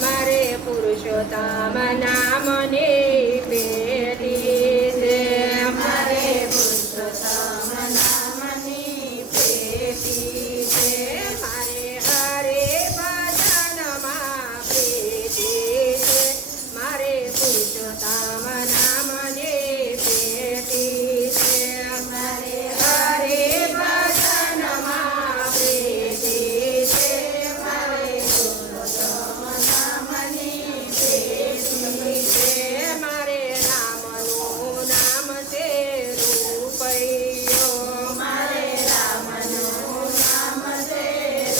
મારે પુરુષોત્તમ નામને પેટી છે મારે પુરુષોત્તમ નામની પેટી છે મારે હરે ભજનમાં પ્રીતિ છે મારે પુરુષોત્તમ નામની પેટી છે મારે હરે ભજનમાં પ્રીતિ છે મારે પુરુષોત્તમ નામની પેટી છે મારે રામનું નામ છે રૂપૈયો મારે રામનું નામ છે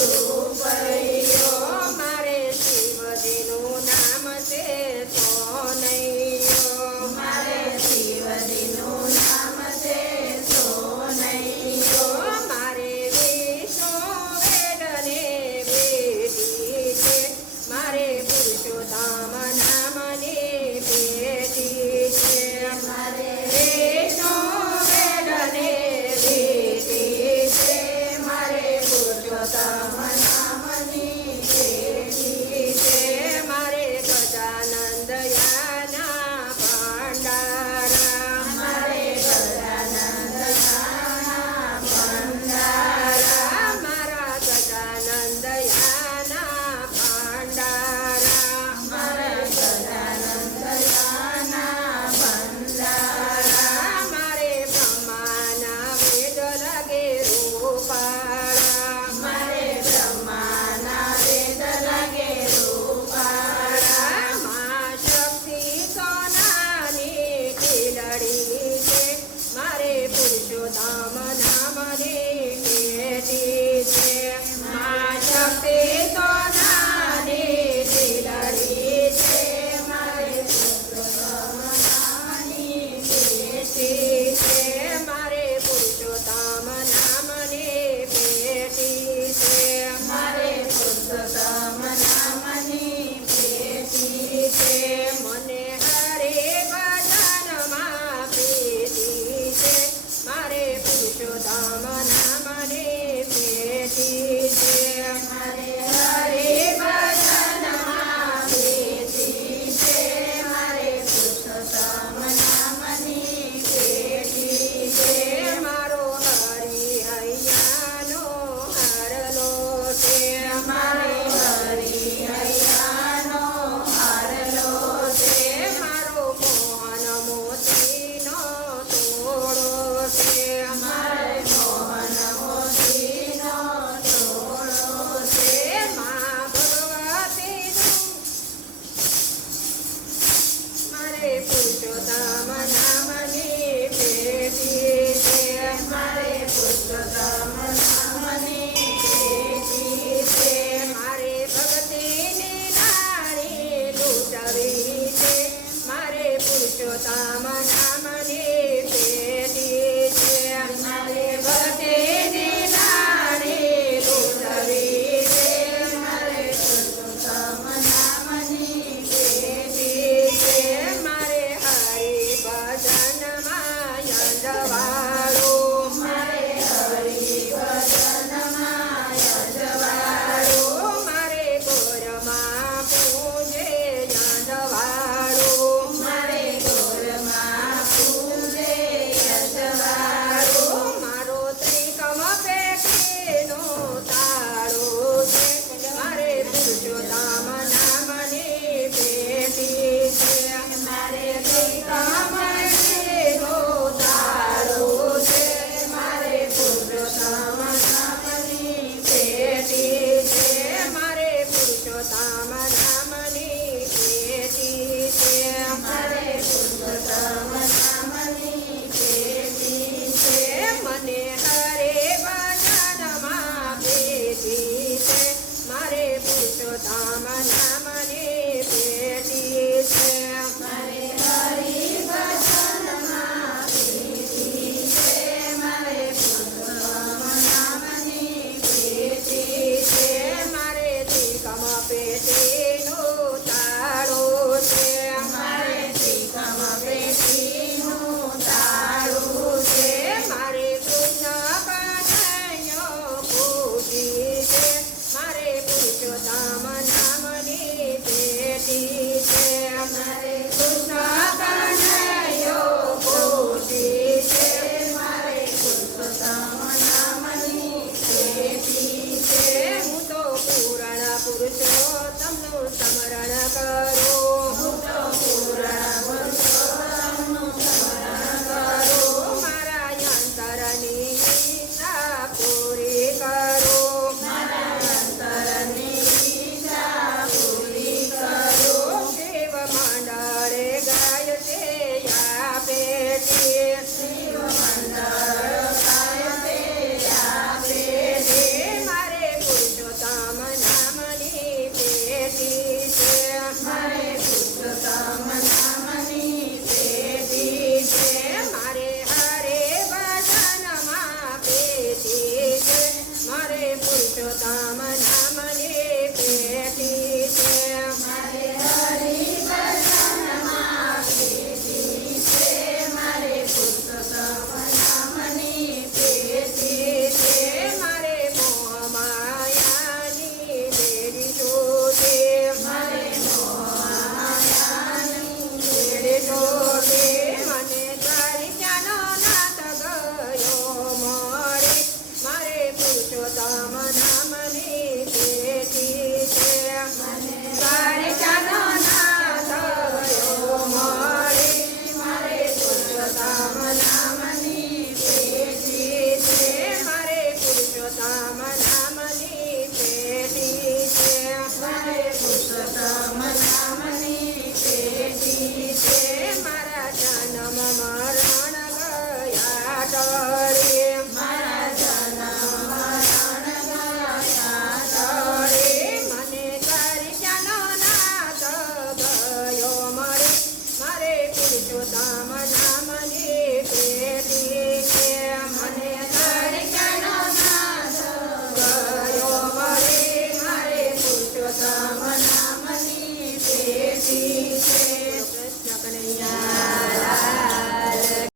રૂપૈયો મારે શિવજીનું નામ છે સોનૈયો મારે શિવજીનું નામ છે સોનૈયો મારે વિષ્ણુ વેદને બેટી છે મારે પુરુષોત્તમ નામની પેટી છે મારે વિષ્ણુ વેદને બેટી છે મારે પુરુષોત્તમ નામની પેટી છે મારે ગજાનંદ યાના ભંડારા મારે ગજાનંદ યાના ભંડારા મારા ગજાનંદ યાના ભંડારા મારા ગજાનંદ યાના ભંડારા મારે બ્રહ્માના વેદ લાગે રૂપાળા મારે બ્રહ્માના વેદ લાગે રૂપાળા મા શક્તિ સોનાની ખીલડી છે મારે પુરુષોત્તમ નામની પેટી છે મા શક્તિ સોનાની ખીલડી છે મારે પુરુષોત્તમ નામની પેટી છે મારે પુરુષોત્તમ નામની પેટી છે મારે પુરુષોત્તમ નામની પેટી છે મને હરે ભજનમાં પ્રીતિ છે મારે પુરુષોત્તમ નામની પેટી છે મારે હરે ભજનમાં પ્રીતિ છે મારે પુરુષોત્તમ નામની પેટી છે મારો હરિહૈયાનો હારલો છે મારે હરિહૈયાનો હારલો છે મારો મોહન મોતીનો તોડો છે મારે મોહન મોતીનો તોડો છે મા ભગવતીનું મારે પુરુષોત્તમ નામની પેટી છે મારે પુરુષોત્તમ નામની પેટી છે મારે ભક્તિની નાળી લૂંટવી છે મારે પુરુષોત્તમ નામની પેટી છે મારે ભક્તિની નાળી લૂંટવી છે મારે પુરુષોત્તમ નામની પેટી છે મારે હરિ ભજનમાં યંજવાળું મારે હરિ ભજનમાં યંજવાળું મારે ગોરમાં પૂજે યંજવાળું મારે ગોરમાં પૂજે યંજવાળું મારો ત્રિકમ પેટીનો તાળો છે મારે પુરુષોત્તમ નામની પેટી છે મારે ત્રિકમ પેટીનો તાળો છે મારે પુરુષોત્તમ નામની પેટી છે મારે પુરુષોત્તમ નામની પેટી છે મારે પુરુષોત્તમ નામની પેટી છે મને હરે ભજનમાં પ્રીતિ છે મારે પુરુષોત્તમ નામની પેટી છે મારે હરિ ભજનમાં પ્રીતિ છે મારે પુરુષોત્તમ નામની પેટી છે મારે ત્રિકમ પેટીનો તાળો છે મારે ત્રિકમ પેટીનો તાળો છે મારે કૃષ્ણ કનૈયો પૂજી છે મારે પુરુષોત્તમ કર